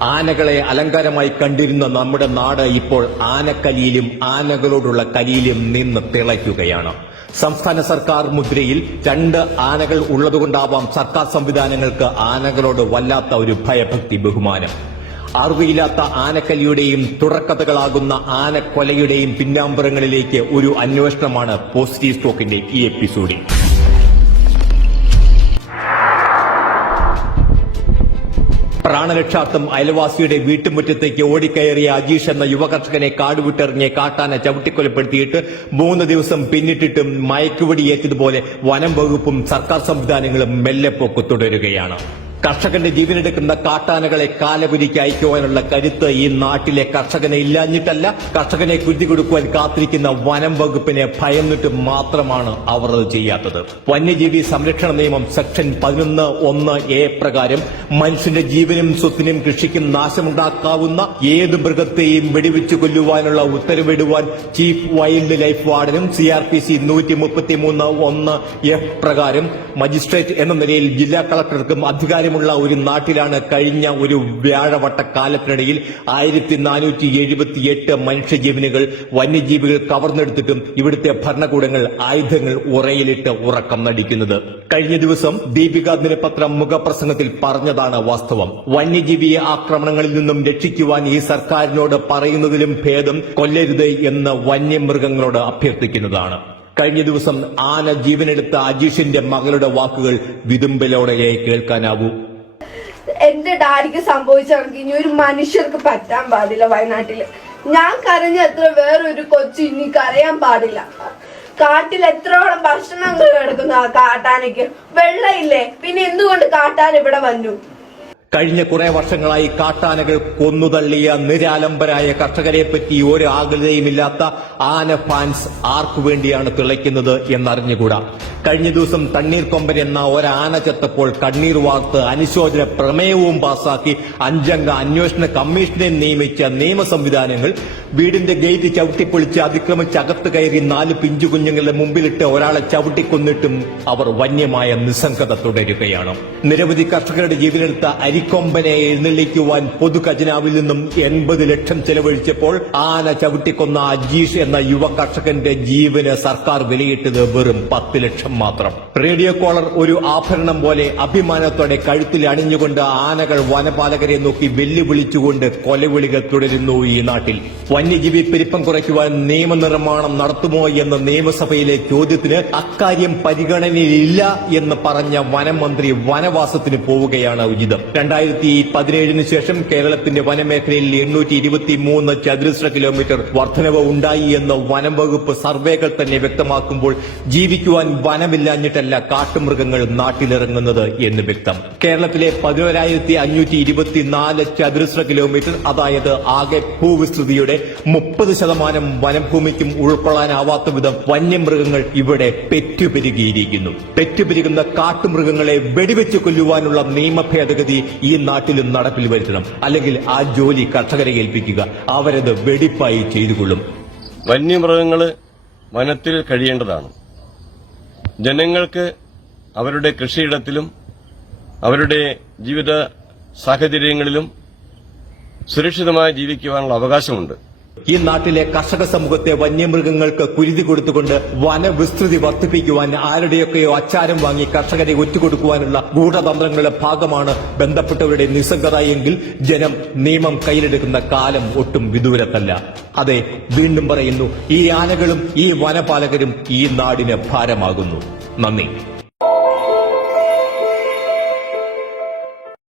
ആനകളെ അലങ്കാരമായി കണ്ടിരുന്ന നമ്മുടെ നാട് ഇപ്പോൾ ആനക്കലിയിലും ആനകളോടുള്ള കലിയിലും നിന്ന് തിളയ്ക്കുകയാണ്. സംസ്ഥാന സർക്കാർ മുദ്രയിൽ രണ്ട് ആനകൾ ഉള്ളതുകൊണ്ടാവാം സർക്കാർ സംവിധാനങ്ങൾക്ക് ആനകളോട് വല്ലാത്ത ഒരു ഭയഭക്തി ബഹുമാനം. അറിവില്ലാത്ത ആനക്കലിയുടെയും തുടക്കഥകളാകുന്ന ആനക്കൊലയുടെയും പിന്നാമ്പുറങ്ങളിലേക്ക് ഒരു അന്വേഷണമാണ് പോസിറ്റീവ് സ്റ്റോക്കിന്റെ ഈ എപ്പിസോഡിൽ. പ്രാണരക്ഷാർത്ഥം അയൽവാസിയുടെ വീട്ടുമുറ്റത്തേക്ക് ഓടിക്കയറിയ അജീഷ് എന്ന യുവകർഷകനെ കാടുവിട്ടെറിഞ്ഞ് കാട്ടാന ചവിട്ടിക്കൊലപ്പെടുത്തിയിട്ട് മൂന്ന് ദിവസം പിന്നിട്ടിട്ടും മയക്കുവെടിയേറ്റതുപോലെ വനം വകുപ്പും സർക്കാർ സംവിധാനങ്ങളും മെല്ലെപ്പോക്ക് തുടരുകയാണ്. കർഷകന്റെ ജീവനെടുക്കുന്ന കാട്ടാനകളെ കാലപുരിക്ക് അയക്കുവാനുള്ള കരുത്ത് ഈ നാട്ടിലെ കർഷകനെ ഇല്ലാഞ്ഞിട്ടല്ല. കർഷകനെ കുരുതി കൊടുക്കുവാൻ കാത്തിരിക്കുന്ന വനം വകുപ്പിനെ ഭയന്നിട്ട് മാത്രമാണ് അവർ അത് ചെയ്യാത്തത്. വന്യജീവി സംരക്ഷണ നിയമം സെക്ഷൻ പതിനൊന്ന് ഒന്ന് എ പ്രകാരം മനുഷ്യന്റെ ജീവനും സ്വത്തിനും കൃഷിക്കും നാശമുണ്ടാക്കാവുന്ന ഏത് മൃഗത്തെയും വെടിവെച്ചു കൊല്ലുവാനുള്ള ഉത്തരവിടുവാൻ ചീഫ് വൈൽഡ് ലൈഫ് വാർഡനും സി ആർ പി സി നൂറ്റി മുപ്പത്തിമൂന്ന് ഒന്ന് എഫ് പ്രകാരം മജിസ്ട്രേറ്റ് എന്ന നിലയിൽ ജില്ലാ കളക്ടർക്കും അധികാരമുള്ള ഒരു നാട്ടിലാണ് കഴിഞ്ഞ ഒരു വ്യാഴവട്ട കാലത്തിനിടയിൽ ആയിരത്തി നാനൂറ്റി എഴുപത്തി എട്ട് മനുഷ്യജീവനുകൾ വന്യജീവികൾ കവർന്നെടുത്തിട്ടും ഇവിടുത്തെ ഭരണകൂടങ്ങൾ ആയുധങ്ങൾ ഉറയിലിട്ട് ഉറക്കം നടിക്കുന്നത്. കഴിഞ്ഞ ദിവസം ദീപിക ദിനപത്രം മുഖപ്രസംഗത്തിൽ പറഞ്ഞതാണ് വാസ്തവം. വന്യജീവി ആക്രമണങ്ങളിൽ നിന്നും രക്ഷിക്കുവാൻ ഈ സർക്കാരിനോട് പറയുന്നതിലും ഭേദം കൊല്ലരുത് എന്ന് വന്യമൃഗങ്ങളോട് അഭ്യർത്ഥിക്കുന്നതാണ്. കഴിഞ്ഞ ദിവസം ആന ജീവനെടുത്ത അജീഷിന്റെ മകളുടെ വാക്കുകൾ വിതുമ്പലോടെ കേൾക്കാനാവൂ. എന്റെ ഡാഡിക്ക് സംഭവിച്ച കണക്ക് ഇനി ഒരു മനുഷ്യർക്ക് പറ്റാൻ പാടില്ല വയനാട്ടിൽ. ഞാൻ കരഞ്ഞ എത്ര വേറൊരു കൊച്ചു ഇനി കരയാൻ പാടില്ല. കാട്ടിൽ എത്രയോളം ഭക്ഷണങ്ങൾ കിടക്കുന്നു ആ കാട്ടാനയ്ക്ക്. വെള്ളമില്ലേ? പിന്നെ എന്തുകൊണ്ട് കാട്ടാൻ ഇവിടെ വന്നു? കഴിഞ്ഞ കുറെ വർഷങ്ങളായി കാട്ടാനകൾ കൊന്നുതള്ളിയ നിരാലംബരായ കർഷകരെ പറ്റി ഒരു ആകുലതയുമില്ലാത്ത ആന ഫാൻസ് ആർക്കു വേണ്ടിയാണ് തിളയ്ക്കുന്നത് എന്നറിഞ്ഞുകൂടാ. കഴിഞ്ഞ ദിവസം തണ്ണീർ കൊമ്പൻ എന്ന ഒരാന ചത്തപ്പോൾ കണ്ണീർ വാർത്ത് അനുശോചന പ്രമേയവും പാസാക്കി അഞ്ചംഗ അന്വേഷണ കമ്മീഷനെ നിയമിച്ച നിയമ സംവിധാനങ്ങൾ വീടിന്റെ ഗേറ്റ് ചവിട്ടിപ്പൊളിച്ച് അതിക്രമിച്ച് അകത്ത് കയറി നാല് പിഞ്ചു കുഞ്ഞുങ്ങളുടെ മുമ്പിലിട്ട് ഒരാളെ ചവിട്ടിക്കൊന്നിട്ടും അവർ വന്യമായ നിസ്സംഗത തുടരുകയാണ്. നിരവധി കർഷകരുടെ ജീവനെടുത്ത അരിക്കൊമ്പനെ എഴുന്നള്ളിക്കുവാൻ പൊതു ഖജനാവിൽ നിന്നും എൺപത് ലക്ഷം ചെലവഴിച്ചപ്പോൾ ആന ചവിട്ടിക്കൊന്ന അജീഷ് എന്ന യുവ കർഷകന്റെ ജീവന് സർക്കാർ വിലയിട്ടത് വെറും പത്ത് ലക്ഷം മാത്രം. റേഡിയോ കോളർ ഒരു ആഭരണം പോലെ അഭിമാനത്തോടെ കഴുത്തിൽ അണിഞ്ഞുകൊണ്ട് ആനകൾ വനപാലകരെ നോക്കി വെല്ലുവിളിച്ചുകൊണ്ട് കൊലവിളികൾ തുടരുന്നു ഈ നാട്ടിൽ. വന്യജീവി പെരുപ്പം കുറയ്ക്കുവാൻ നിയമനിർമ്മാണം നടത്തുമോ എന്ന നിയമസഭയിലെ ചോദ്യത്തിന് അക്കാര്യം പരിഗണനയിലില്ല എന്ന് പറഞ്ഞ വനം മന്ത്രി വനവാസത്തിന് പോവുകയാണ് ഉചിതം. രണ്ടായിരത്തി പതിനേഴിന് ശേഷം കേരളത്തിന്റെ വനമേഖലയിൽ എണ്ണൂറ്റി ഇരുപത്തി മൂന്ന് ചതുരശ്ര കിലോമീറ്റർ വർധനവ് ഉണ്ടായി എന്ന് വനം വകുപ്പ് സർവേകൾ തന്നെ വ്യക്തമാക്കുമ്പോൾ ജീവിക്കുവാൻ വനമില്ലാഞ്ഞിട്ടല്ല കാട്ടുമൃഗങ്ങൾ നാട്ടിലിറങ്ങുന്നത് എന്ന് വ്യക്തം. കേരളത്തിലെ പതിനോരായിരത്തി അഞ്ഞൂറ്റി ഇരുപത്തിനാല് ചതുരശ്ര കിലോമീറ്റർ അതായത് ആകെ ഭൂവിസ്തൃതിയുടെ മുപ്പത് ശതമാനം വനഭൂമിക്കും ഉൾക്കൊള്ളാനാവാത്ത വിധം വന്യമൃഗങ്ങൾ ഇവിടെ പെറ്റുപെരുകിയിരിക്കുന്നു. പെറ്റുപെരുകുന്ന കാട്ടുമൃഗങ്ങളെ വെടിവെച്ച് കൊല്ലുവാനുള്ള നിയമ ഭേദഗതി ഈ നാട്ടിലും നടപ്പിൽ വരുത്തണം. അല്ലെങ്കിൽ ആ ജോലി കർഷകരെ ഏൽപ്പിക്കുക. അവരത് വെടിപ്പായി ചെയ്തുകൊള്ളും. വന്യമൃഗങ്ങൾ വനത്തിൽ കഴിയേണ്ടതാണ്. ജനങ്ങൾക്ക് അവരുടെ കൃഷിയിടത്തിലും അവരുടെ ജീവിത സാഹചര്യങ്ങളിലും സുരക്ഷിതമായി ജീവിക്കുവാനുള്ള അവകാശമുണ്ട്. ഈ നാട്ടിലെ കർഷക സമൂഹത്തെ വന്യമൃഗങ്ങൾക്ക് കുരുതി കൊടുത്തുകൊണ്ട് വനവിസ്തൃതി വർദ്ധിപ്പിക്കുവാൻ ആരുടെയൊക്കെയോ അച്ചാരം വാങ്ങി കർഷകരെ ഒറ്റുകൊടുക്കുവാനുള്ള ഗൂഢതന്ത്രങ്ങളുടെ ഭാഗമാണ് ബന്ധപ്പെട്ടവരുടെ നിസ്സംഗത എങ്കിൽ ജനം നിയമം കയ്യിലെടുക്കുന്ന കാലം ഒട്ടും വിദൂരത്തല്ല. അതെ വീണ്ടും പറയുന്നു ഈ ആനകളും ഈ വനപാലകരും ഈ നാടിന് ഭാരമാകുന്നു. നന്ദി.